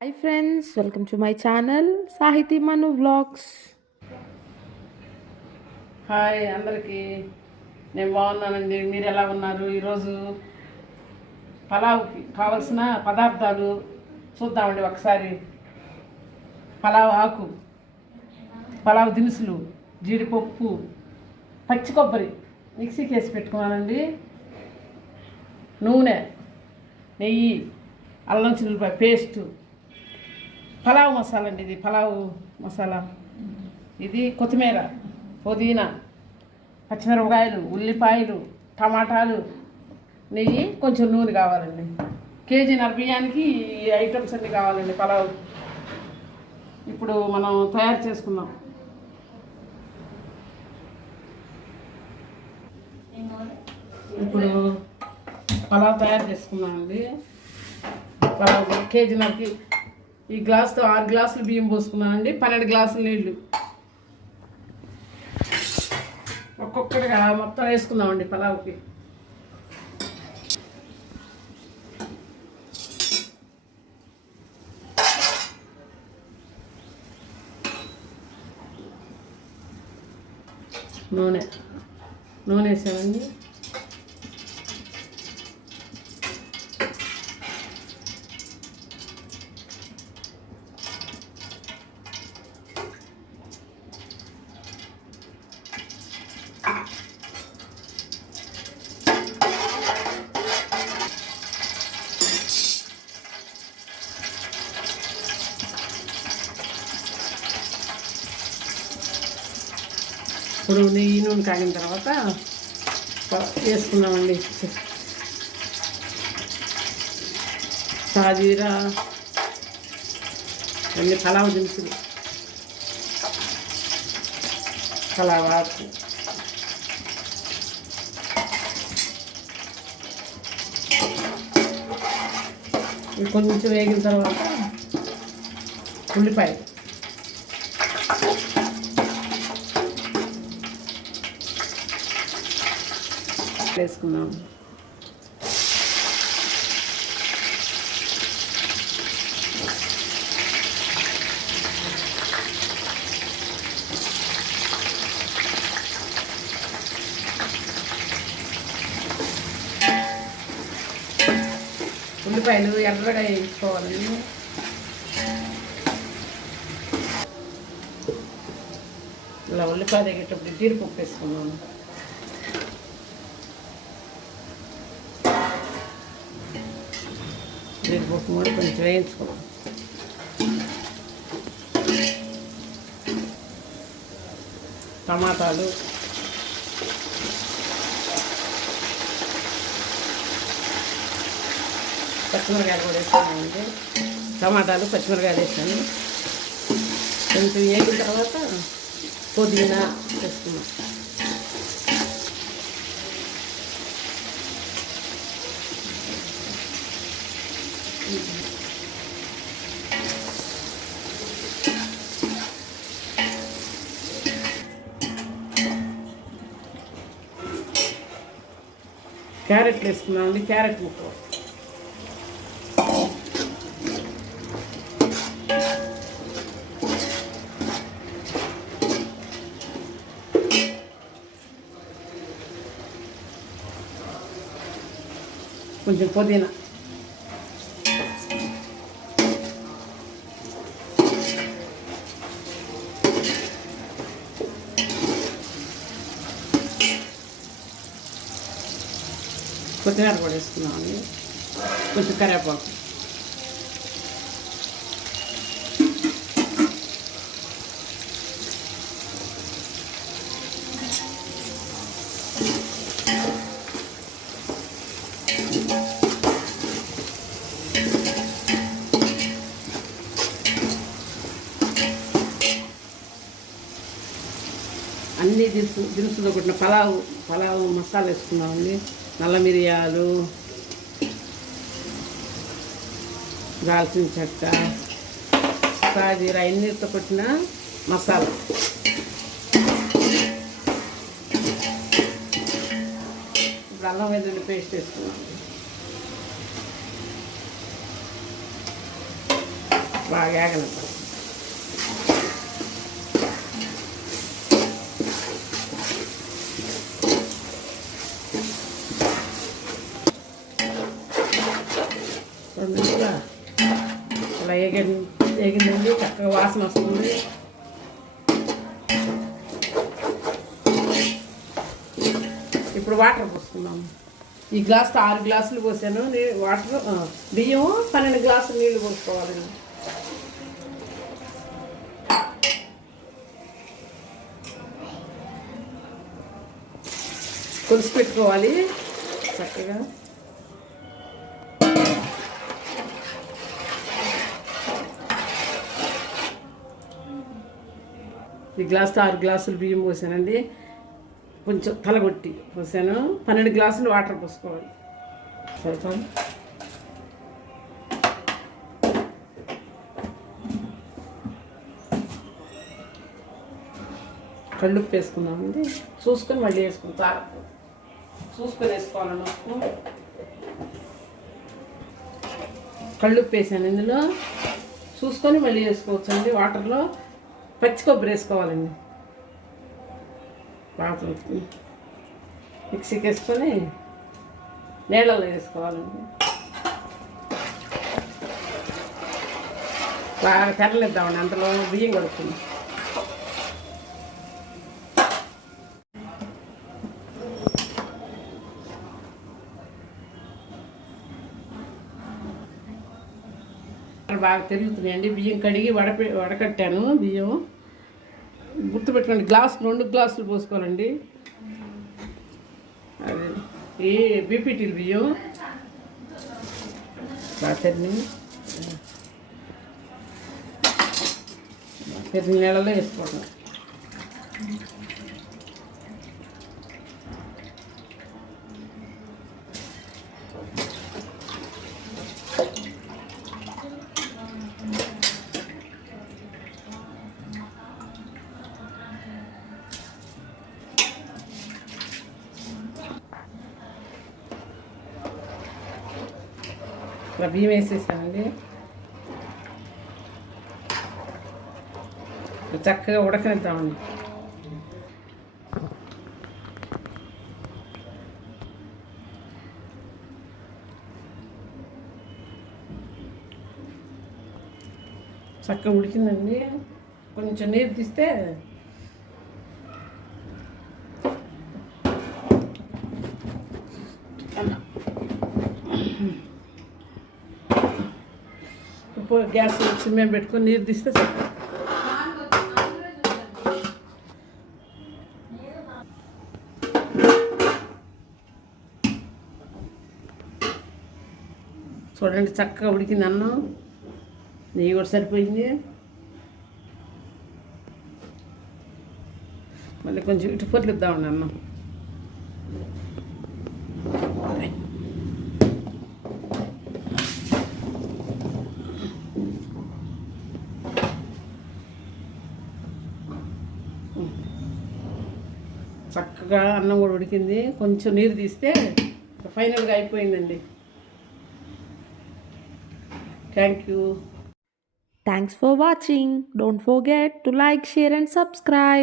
Hi friends, welcome to my channel సాహితీ మను vlogs. Hi అందరికీ, నేను బాగున్నానండి. మీరు ఎలా ఉన్నారు? ఈరోజు పలావ్కి కావలసిన పదార్థాలు చూద్దామండి ఒకసారి. పలావ్ ఆకు, పలావ్ దినుసులు, జీడిపప్పు, పచ్చి కొబ్బరి మిక్సీకి వేసి పెట్టుకున్నానండి, నూనె, నెయ్యి, అల్లం చిల్లిపాయ పేస్టు, పలావ్ మసాలా అండి. ఇది పలావ్ మసాలా. ఇది కొత్తిమీర, పుదీనా, పచ్చిమిరపకాయలు, ఉల్లిపాయలు, టమాటాలు, నెయ్యి, కొంచెం నూనె కావాలండి. కేజీన్నర బియ్యానికి ఈ ఐటమ్స్ అన్నీ కావాలండి పలావ్. ఇప్పుడు మనం తయారు చేసుకుందాం. ఇప్పుడు పలావ్ తయారు చేసుకున్నామండి. పలావ్ కేజీన్నరకి ఈ గ్లాస్తో 6 గ్లాసులు బియ్యం పోసుకున్నానండి, 12 గ్లాసులు నీళ్ళు. ఒక్కొక్కటిగా మొత్తం వేసుకుందామండి పలావ్కి. నూనె వేసామండి. ఇప్పుడు నెయ్యి నూనె కాగిన తర్వాత వేసుకుందామండి. సాజీరా అన్ని పలావ్ దినుసులు, పలావ్ ఆకు, కొంచెం వేగిన తర్వాత ఉల్లిపాయ వేసుకున్నాం. ఉల్లిపాయలు ఎర్రగా వేసుకోవాలండి. ఇలా ఉల్లిపాయ తగ్గేటప్పుడు జీడిపప్పు వేసుకున్నాము. జీడిపప్పు కూడా కొంచెం వేయించుకున్నాం. టమాటాలు, పచ్చిమిరకాయలు కూడా వేసుకున్నామండి. టమాటాలు, పచ్చిమిరకాయలు వేసాను. కొంచెం వేగిన తర్వాత పుదీనా వేసుకున్నాం. క్యారెట్లు వేసుకున్నామండి. క్యారెట్ ముక్క, కొంచెం పుదీనా, కొత్తిమీర కూడా వేసుకున్నామండి. కొంచెం కరివేపాకు, అన్ని దినుసులు కొట్టిన పలావ్ మసాలా వేసుకున్నామండి. నల్ల మిరియాలు, దాల్చిన చెక్క, సాజీరా అన్నిటితో కొట్టిన మసాలా. ఇప్పుడు అల్లం వెల్లుల్లి పేస్ట్ వేసుకున్నాం. బాగా వేగనిద్దాం. మంచిగా అలా వేగిందండి, చక్కగా వాసన వస్తుంది. ఇప్పుడు వాటర్ పోసుకున్నాము. ఈ గ్లాస్తో 6 గ్లాసులు పోసాను వాటర్. బియ్యం 12 గ్లాసులు నీళ్లు పోసుకోవాలండి. కొలిసి పెట్టుకోవాలి చక్కగా. ఈ గ్లాస్తో 6 గ్లాసులు బియ్యం పోసానండి. కొంచెం తలగొట్టి పోసాను. 12 గ్లాసులు వాటర్ పోసుకోవాలి. సరిపోదు. కళ్ళుప్పు వేసుకున్నామండి. చూసుకొని మళ్ళీ వేసుకుంటాం. చూసుకొని వేసుకోవాలండి ఉప్పు. కళ్ళుప్పు వేసాను ఇందులో. చూసుకొని మళ్ళీ వేసుకోవచ్చండి. వాటర్లో పచ్చి కొబ్బరి వేసుకోవాలండి. బాగా మిక్సీకి వేసుకొని నీళ్ళలో వేసుకోవాలండి. బాగా తెరలేద్దామండి. అంతలో బియ్యం కడుక్కుంది. బాగా తిరుగుతున్నాయండి. బియ్యం కడిగి వడకట్టాను. బియ్యం గుర్తుపెట్టుకోండి, 2 గ్లాసులు పోసుకోవాలండి. అది ఈ బీపీటీలు బియ్యం బాగా తెరిని నీళ్ళలో వేసుకోవడం. ఇలా బియ్యం వేసేసానండి. చక్కగా ఉడకనిద్దామండి. చక్కగా ఉడికిందండి. కొంచెం నీరు తీస్తే గ్యాస్ సిమ్మే పెట్టుకొని నీరు తీస్తే చూడండి, చక్కగా ఉడికింది అన్నం. నెయ్యి కూడా సరిపోయింది. మళ్ళీ కొంచెం ఇటు పొర్లిద్దామండి అన్నం. చక్కగా అన్నం కూడా ఉడికింది. కొంచెం నీరు తీస్తే ఫైనల్గా అయిపోయిందండి. Thank you. Thanks for watching. Don't forget to like, share and subscribe.